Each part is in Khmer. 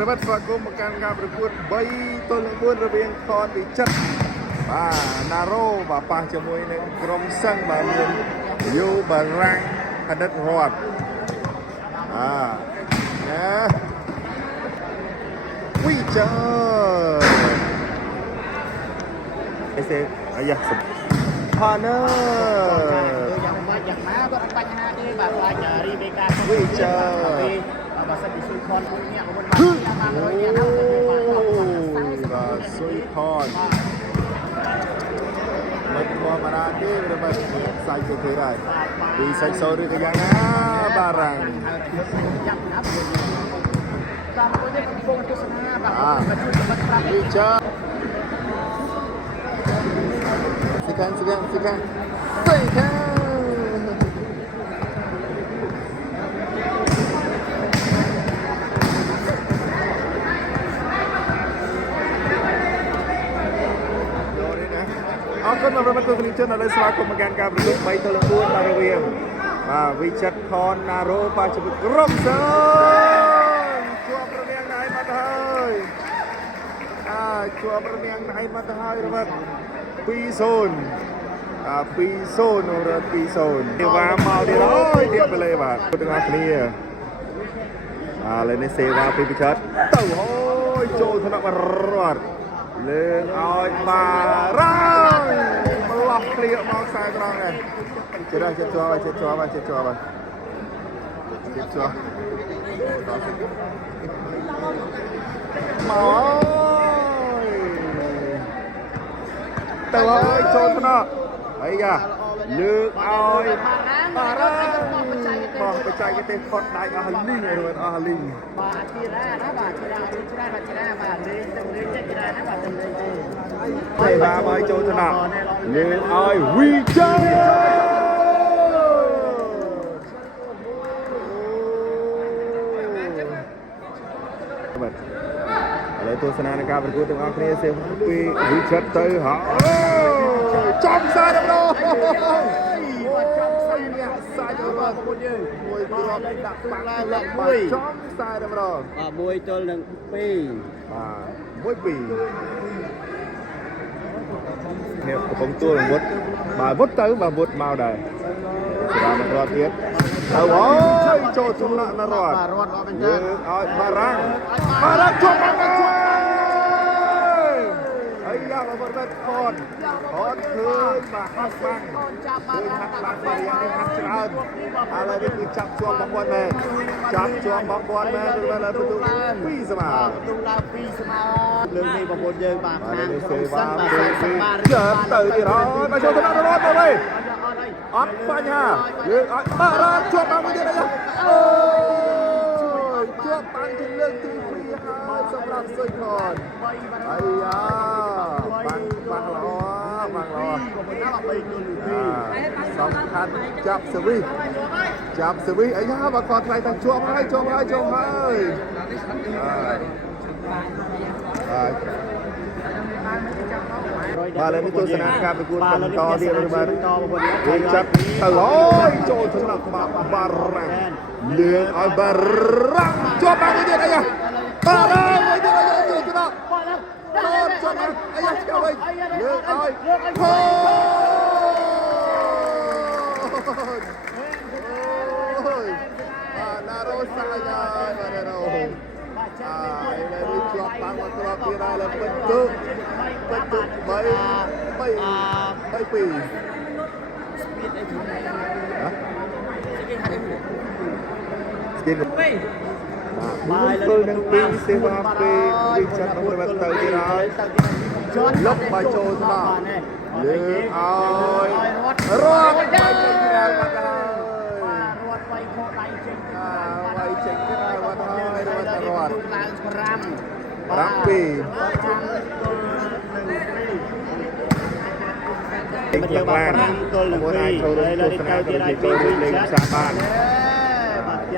រ៉ាត់ស្វាគមន៍មកកាន់ការប្រកួត3ទល់នឹង4រវាងខនវិចិត្រណារ៉ូប៉ះជាមួយនឹងក្រុមសឹងមានយូបារាំងអតីតរដ្ឋវិចិត្រអាយ៉ាផានឺយ៉ាងម៉េចយ៉ាងណាក៏បញ្ហាទេបាទខ្លាចរីបេកាវិចិត្របើសិនជាស៊ុយខនមួយអ្នកមិនបាន100នាក់ណាបាទស៊ុយខនមិនធម្មតាទេរបស់សាច់ទៅទេដែរពីសាច់សូរឬក៏យ៉ាងណាបារាំងយ៉ាងណាតាមមួយនេះកំពុងទស្សនាបាទវិចិត្រសិកាសិកាសិកាសិកាអរគុណសម្រាប់ទស្សនិកជនដែលស្វាគមន៍មកកាន់ការប្រកួត3ទល់នឹង4នៅរវាងវិចិត្រខនណារ៉ូប៉ះជាមួយក្រុមសឹងជាប់រវាងណៃមកទៅហើយជាប់រវាងណៃមកទៅហើយរត់2-0 2-0រត់2-0ទេវ៉ាមកទៀតហើយទៀតបលេបាទទាំងអស់គ្នាឥឡូវនេះសេវ៉ាពីវិចិត្រទៅហើយចូលថ្នាក់រត់លើកឲ្យបារាំងម្លោះគ្លៀកមកខ្សែត្រង់នេះចិត្តជាប់មកមកមកទៅហើយចូលថ្នាក់អីយ៉ាលើកឲ្យបារាំងបោះបច្ចេកទេសផុតដៃអស់លីងរួចអស់លីងបាទធីរ៉ាណាបាទធីរ៉ាបាទលេងទៅលេងចិត្តធីរ៉ាណាបាទទៅលេងទេទេវ៉ាមកចូលថ្នាក់លើកឲ្យវិចិត្រឥឡូវទស្សនានៃការប្រកួតទាំងអស់គ្នាសេពីវិចិត្រទៅហើយចំខ្សែដំណោសាច់របស់ពួកយើងមួយគ្រាប់ដាក់បាក់ឡើងមួយចំខ្សែតម្រង1ទល់នឹង2បាទ1-2នេះកំពុងទួលវុធបាទវុធទៅបាទវុធមកដែរស្រាមរត់ទៀតទៅអូយចូលចំណាក់ណារត់រត់អត់មែនទេឲ្យបារាំងជាប់មកហើយយ៉ាមកបិទខនឃើញបាទហាត់បាំងចាប់បាត់ហាត់បាំងបារាំងនេះហាត់ច្រើនឥឡូវនេះគឺចាប់ជាប់បងគាត់មែនចាប់ជាប់បងគាត់មែនឬលើបន្ទុក2ស្មើបន្ទុកឡើង2ស្មើលើនេះបងប្អូនយើងបាទខាងក្រុមសិនបាទសិនបាទយកទៅទៀតហើយមកចូលថ្នាក់រត់ទៅវិញអត់បញ្ហាយើងឲ្យបារាំងជាប់មកមួយទៀតអូយជាប់តាំងពីលើកទី2ហើយសម្រាប់ស៊ុយខនអាយ៉ាបាំងល្អសំខាន់ចាប់សវិអីយ៉ាបើគាត់ថ្លៃតាំងជាប់ហើយបាទឥឡូវនេះទស្សនាការប្រកួតបន្តទៀតបាទវាចាប់ទៅហើយចូលថ្នាក់បារាំងលឿងឲ្យបារាំងជាប់មកទៀតអីយ៉ាបារាំងមួយទៀតចូលថ្នាក់ជាប់អីយ៉ាឆ្កវិញលឿងឲ្យខូណារ៉ូសាយ៉ាណារ៉ូជាប់បាំងមកគ្រាប់ទៀតហើយលើបន្ទុក3-2ស្ពីតអីហ្នឹងស្គីនបាទទល់នឹង2សេវាពេលវិចិត្ររបស់ទៅទៀតហើយលុបមកចូលថ្នាក់លើកឲ្យរត់ទៅក្រៅមកហើយរត់វាយខោដៃចេញវាយចេញទៅហើយបាត់ហើយរត់ឡើង5 7មិនយកបារាំងទល់នឹង2ហើយលើទៅទៀតហើយពីលេងសាបាន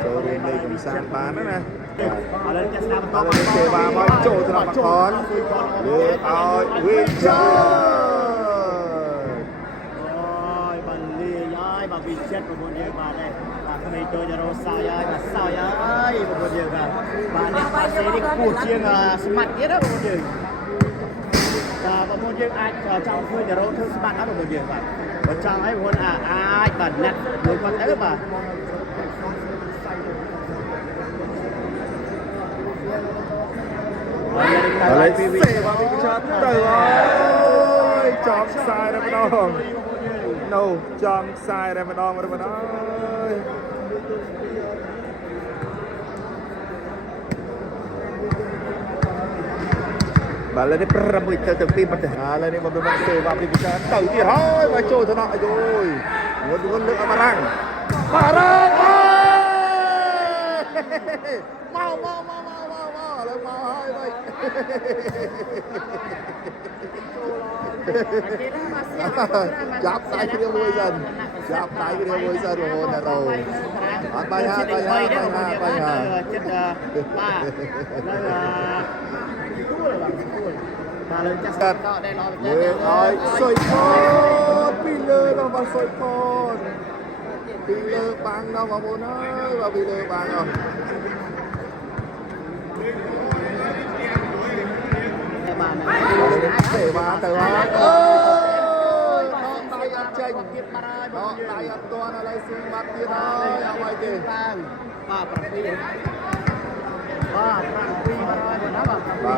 ចូលរៀនលេងកំសាន្តបានណាឥឡូវគេស្ដាប់បន្តមកសេវាមកចូលថ្នាក់មកខនលើកឲ្យវិចិត្រអូយបានលីហើយបាទវិចិត្រ9យើងបាទដែរបាទក្មេងតូចរ៉ូសាយហើយបាទសោយហើយ9យើងបាទបាទ សេរីគួរជាងស្មាត់ទៀតណាបងយើងបងប្អូនយើងអាចចង់ធ្វើតែរោធ្វើស្មាត់អត់បងប្អូនយើងបាទបើចង់ឲ្យបងប្អូនអាចបាទណាត់មួយគាត់ទៅបាទ Lấy xe vào cái chân từ ơi chọn sai rồi mà đong no chọn sai rồi mà đong rồi mà ơi bà lên đi pramui từ pin mà lên đi một đôi mắt xe vào cái chân từ thì thôi mà trôi thôi nọ rồi muốn nước mà răng mau lên mau hơi vậy chắp tay cái điều môi dần chắp tay cái điều môi dần của hồn là rồi bay ha rồi soi con pile đâu mà soi con pile băng đâu mà muốn ơi và pile băng rồi để mà từ đó tay ăn chênh đó tay ăn toan là lấy xương mặt kia thôiเอาไว้kì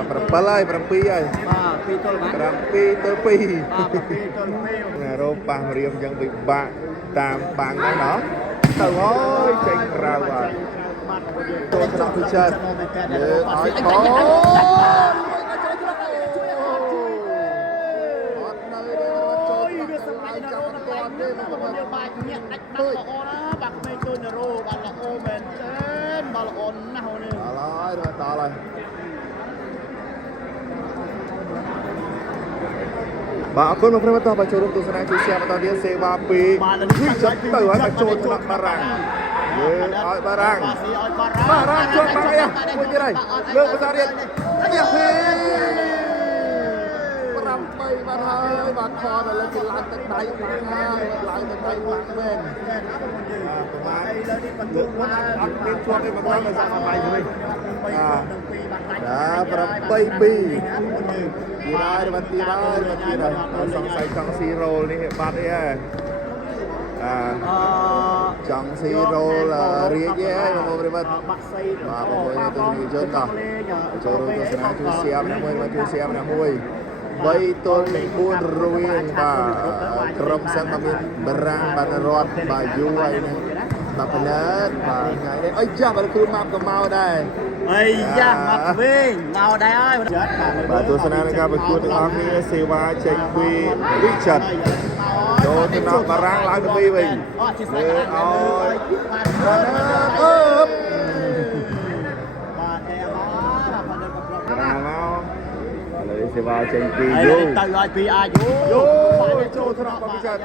perpelai perpi ai perpi tepi Eropa meriam yang bị bạc tam bang đó từ thôi chênh rau à tôi sẽ đọc thư chân để hỏi có bà con một phần ba chỗ tu sana chú xe mà dia sewa pi chất từ ấy mà chỗ cho barang ơi barang chốt barang ya quên đi đây lương của gia điện nhẹ phi rampai mà thôi bà con là lên cái lái tận đáy lái tận đáy quăng bên ăn bên chuột đây mà con là sao mà bay rồi đã rampai pi đi đây mà đi đây song sai trong siro này hiện bát đấy trong siro là riêng nhé mọi người bạn và mọi người tôi nghĩ chơi cả cho tôi sẽ nói chú xem năm mươi mà chú xem năm mươi bay tôi buôn ruin và krom sang kami berang banerot baju ini tak benar và ngày đây ơi cha bạn cứ map cái màu đây ơi da mặt về màu đây ơi và tôi sẽ nói các bạn cứ tự học như Seva Cheng Quy Richard cho tôi nói barang lại cái mình ơi lấy Seva Cheng Quy vô từ rồi pi a vô cho tôi nói các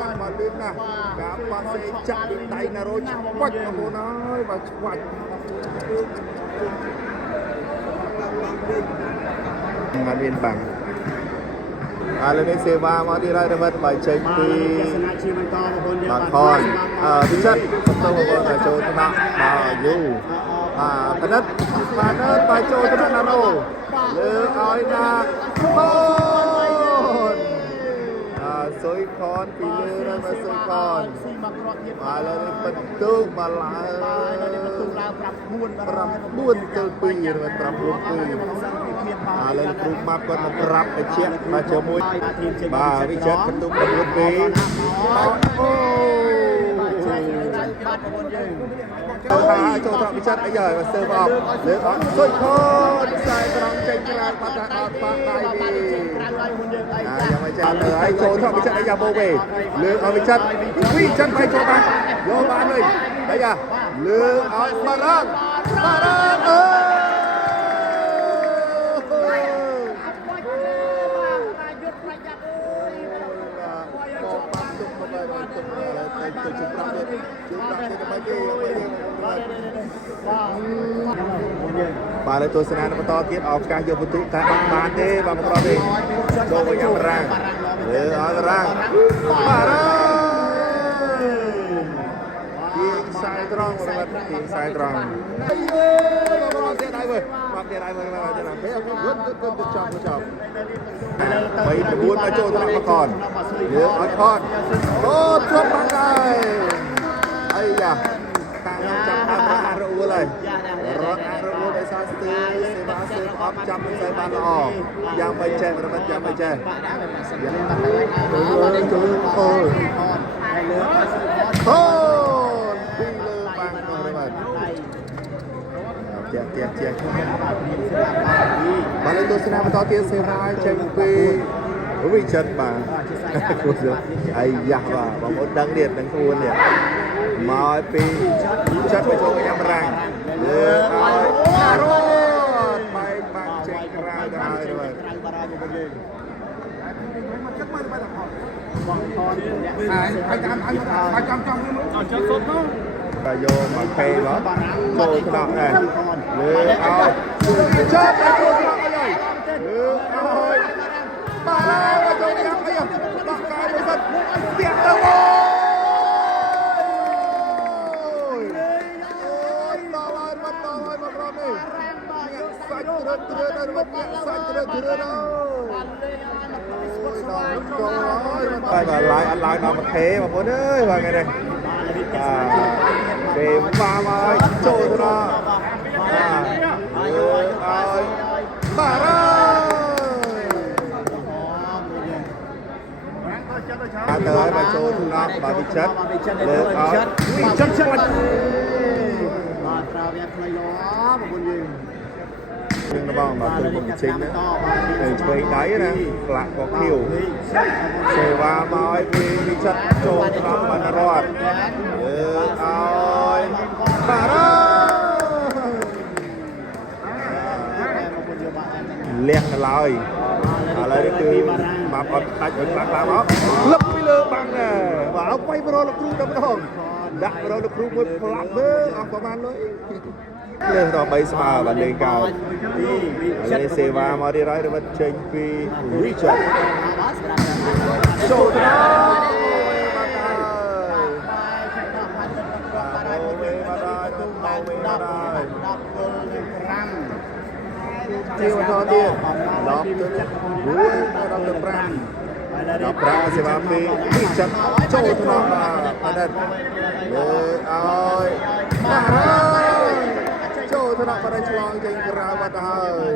bạn mà lên nè cả ba xe chặt tay nè rồi quạch mà bố nói và quạch mà lên bằng lên đây xe ba mà đi ra đây mất bài chơi thì bà con thứ chất tôi một là chỗ tôi nặng mà dù cái đất bài chỗ tôi nặng đâu lỡ nói là soi con pi lơ ra mà soi con mà làเป็นตู้มาลาbuôn từ pi rồi trap buôn pi làครูมาก็มาtrapไอ้เชี่ยมาเจอมวยบ่าวิจัดเป็นตู้buôn pi cho thằng bị chất bây giờ và sơ vào lấy bóng soi con sai trong tranh ra bắt ra bắt tay điยังไม่จัดเลยไอ้โจนทำไปจัดไอ้ยาโบเว่เลือกเอาไปจัดวิ่งจัดไปโจตังโยบานเลยไอ้ยาเลือกเอามารังbà lại tôi sẽ nói to tiếp ở cả vô tụ tại bắc bán thế bà một đi đồ với nhà rang để ở rang bà ថ្ងៃត្រង់បងទៀតដៃមើលបងទៀតដៃមើលមកទៀតណាពេលអូខេយត់ចាប់3 9មកចូលថ្នាក់មកខនយើងឲ្យខនអូជាប់បានដែរអីយ៉ាតាំងចាប់តាមរត់រួលហើយរត់រួលដោយសារស្ទើរសេវាសើអប់ចាប់មិនសូវបានល្អយ៉ាងមិនចេះរត់យ៉ាងមិនចេះអូពីលើបាំងទៅបាទជាបានលើទស្សនាបន្តទៀតសេវាចេញពីវិចិត្របាទអាយយ៉ាបាទបងប្អូនដឹងទៀតដឹងខ្លួនទៀតមកពីចិត្តមកចូលញ៉ាំរាំងលើឲ្យរត់បែកបាំងចេញក្រៅទៅហើយបាទតែយកមកពេមកចូលថ្នាក់ដែរលើឲ្យចាប់ទៅចូលថ្នាក់ហើយលើឲ្យបាទមកចូលថ្នាក់ហើយដាក់កាយមួយសិនស្ទាក់ទៅអូយដល់ហើយមកក្រោមនេះសាច់រត់ដល់រត់សាច់រត់បាទឡាយអត់ឡើងដល់មកខេបងប្អូនអើយបាទថ្ងៃនេះគេបាមកចូលទៅដល់ឲ្យបាទទៅឲ្យមកចូលទៅដល់បាទវិចិត្រលើកឲ្យវិចិត្រចាក់បាទក្រៅវាផ្លៃលោបងប្អូនយើងរបស់បាទទៅមកចេញណាទៅឆ្វេងដៃណាផ្លាក់ក៏ខៀវសេវាមកឲ្យពីវិចិត្រចូលដល់បានរត់ឲ្យបាទលះទៅឡើយឥឡូវនេះគឺបាប់អត់ដាច់ឲ្យខ្លាំងមកលឹបពីលើបាំងបាទឲ្យវាយប្រលោកគ្រូតែម្ដងដាក់ប្រលោកគ្រូមួយផ្លាប់មើលអស់ប្រហែលលុយលើសដល់3ស្មើបាទលេងកោលេងសេវាមកទៀតហើយរត់ចេញពី Richard ចូលទៅជាបន្តទៀត10ទៅ15សេវាពីRichardចូលទៅដល់បាទលើឲ្យចូលទៅដល់បាត់ឆ្លងចេញក្រៅបាត់ទៅហើយ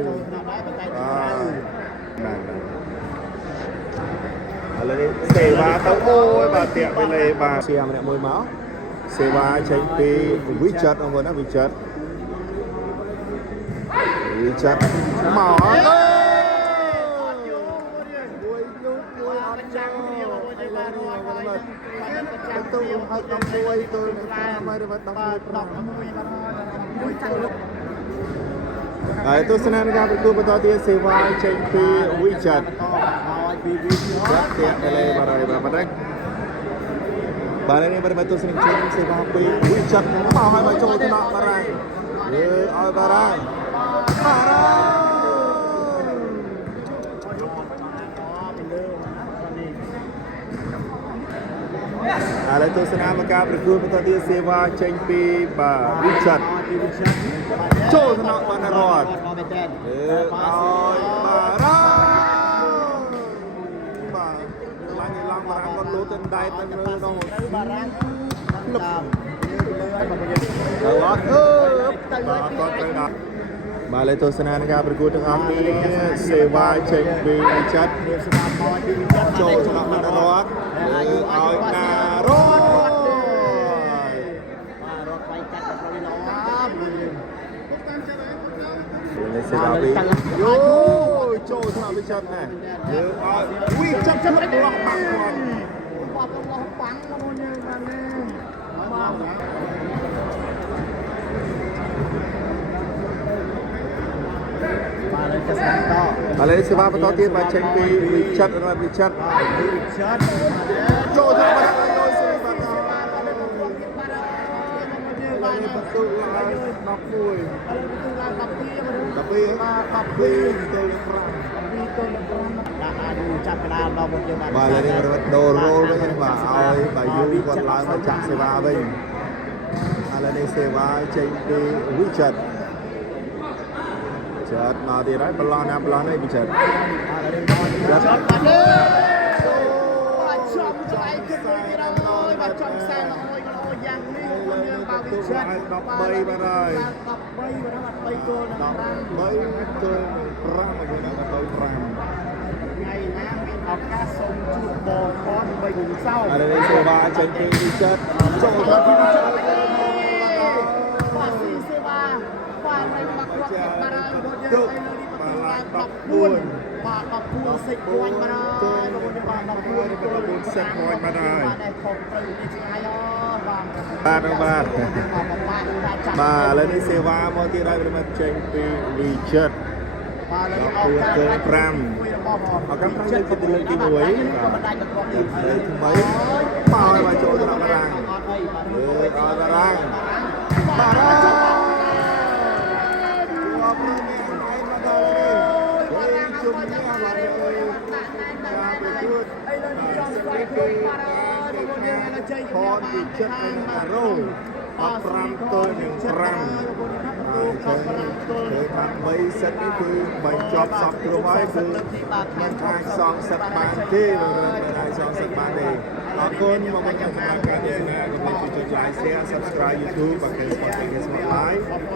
ឥឡូវនេះសេវាទៅអូយបាទតាក់ពីលេបាទជាម្នាក់មួយមកសេវាចេញពីវិចិត្របងប្អូនណាវិចិត្រមកអត់មួយនោះមួយអត់ចាំគ្នាបងប្អូនបាទទៅឲ្យដល់មួយទៅមកដល់មួយហើយទស្សនានៃការប្រកួតបន្តទៀតសេវាចេញពីវិចិត្រចាក់ទៀតលេបារ៉ៃបាទនេះបាទទស្សនាចេញសេវាពីវិចិត្រមកឲ្យមកចូលថ្នាក់បារ៉ៃឲ្យបារ៉ៃឥឡូវទស្សនាមកការប្រកួតបន្តទៀតសេវាចេញពីបាទវិចិត្រចូលថ្នាក់បានរត់ឲ្យបាទរ៉ាបាទឡើងបារាំងគាត់លោតទៅដៃទៅលើដល់បារាំងលឹបដល់អត់ទៅគាត់ទៅដល់បាទលើទស្សនានៃការប្រកួតទាំងអស់គ្នាសេវាចេញពីវិចិត្រចូលថ្នាក់បានរត់ឲ្យណារត់សេវាពីយោចូលថ្នាក់វិចិត្រណាយើងឲ្យវិចិត្របលោះបាំងគាត់បាត់បោះបាំងមកយើងបានទេឥឡូវសេវាបន្តទៀតបាទចេញពីវិចិត្ររត់វិចិត្រចូលថ្នាក់បានដោយសេវាបន្តបាទនេះបន្ទុកឡើង11ដាក់អាចចាប់កណ្ដាលដល់មកយើងបាទឥឡូវនេះរត់ដូររោលវិញបាទឲ្យបាទយូគាត់ឡើងមកចាក់សេវាវិញអ là này xe va trên đi Richard chợt mà thì đấy ballon này bị chợt chợt đọc bay mà rồi đọc bay cơ răng mà người ta đọc răng ngày nay mình học ca sông chuột bò con mình sau ở đây xe va trên đi Richard trong một thời qua đây mặc quần mà ra một giờ đây là đọc buồn và đọc buồn xịt quanh mà ra một giờ đọc buồn xịt quanh mà ra không từ đi chơi ai đó ba lên đi xe va một tí đây mình trên đi Richard đọc buồn cơ pram ở các phương tiện từ lên cái núi mấy bao mà chỗ cho nó răng răng con bị chất anh à rô hoặc ram tôi những ram thế thằng mấy set đi cứ mình chọc sọc rồi hỏi cứ mình thang song set bàn thế rồi này song set bàn đi con nhưng mà mình nhận ra cái này là mình chỉ cho like share subscribe YouTube và cái podcast live